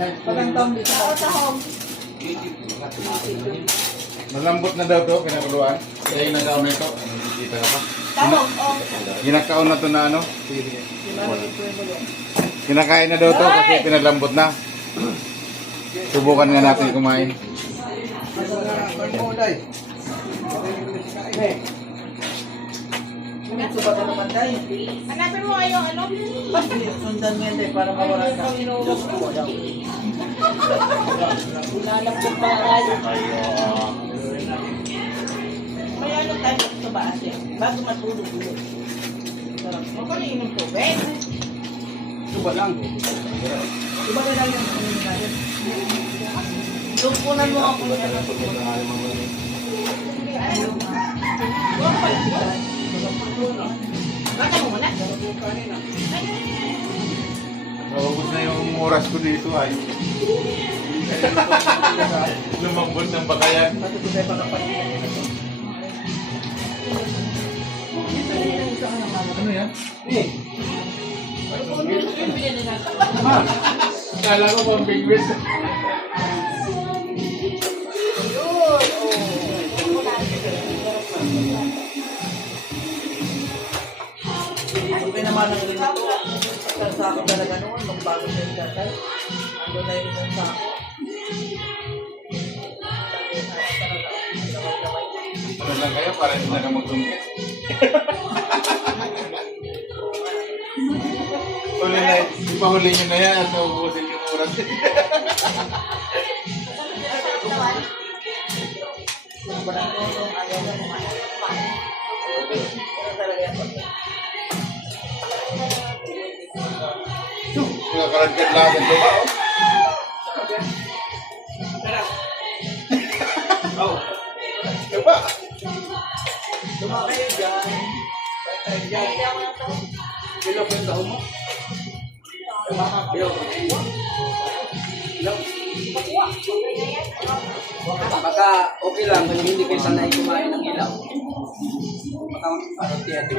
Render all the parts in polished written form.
Pagantong dito sa home. Malambot na daw to, pinakuluan. Kaya yung nagkaon na ito. Kita ka pa? Ginakaon na to na ano? Kinakain na daw to kasi pinalambot na. Subukan nga natin kumain. Hanapin mo yung ano? Sundan mo yan tayo para mawala ka. Lalapit pa tayo. May ano tayo sa baas yan. Bago matulog ulit. Huwag ka na inom tubig. Suba lang. Diba na lang yung ano natin? Lumpunan mo ako yan. Huwag pala sila. Baka mo muna. Naubos na yung oras ko dito ay. Lumambot ng bakayan. Matutulog tayo pagkapalit. Ano yan? Kala ko pang bigwis. Okay naman ang ganito. Ang sako talaga noon, magbago siya yung tatay. Ano na yung isang sako. Ano lang kayo para hindi na magdungkit. Huli na, ipahuli nyo na yan at naubusin yung oras. Nakakaragkat lang ito ba? Oh. Diba? Lumakayo dyan. Tayo dyan. Bilog yung taon mo. Bilog. Baka okay lang kung hindi kayo sanay kumain ng ilaw. Baka tiyato.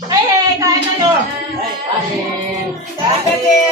Hey, kain na yun! Kain! Kain!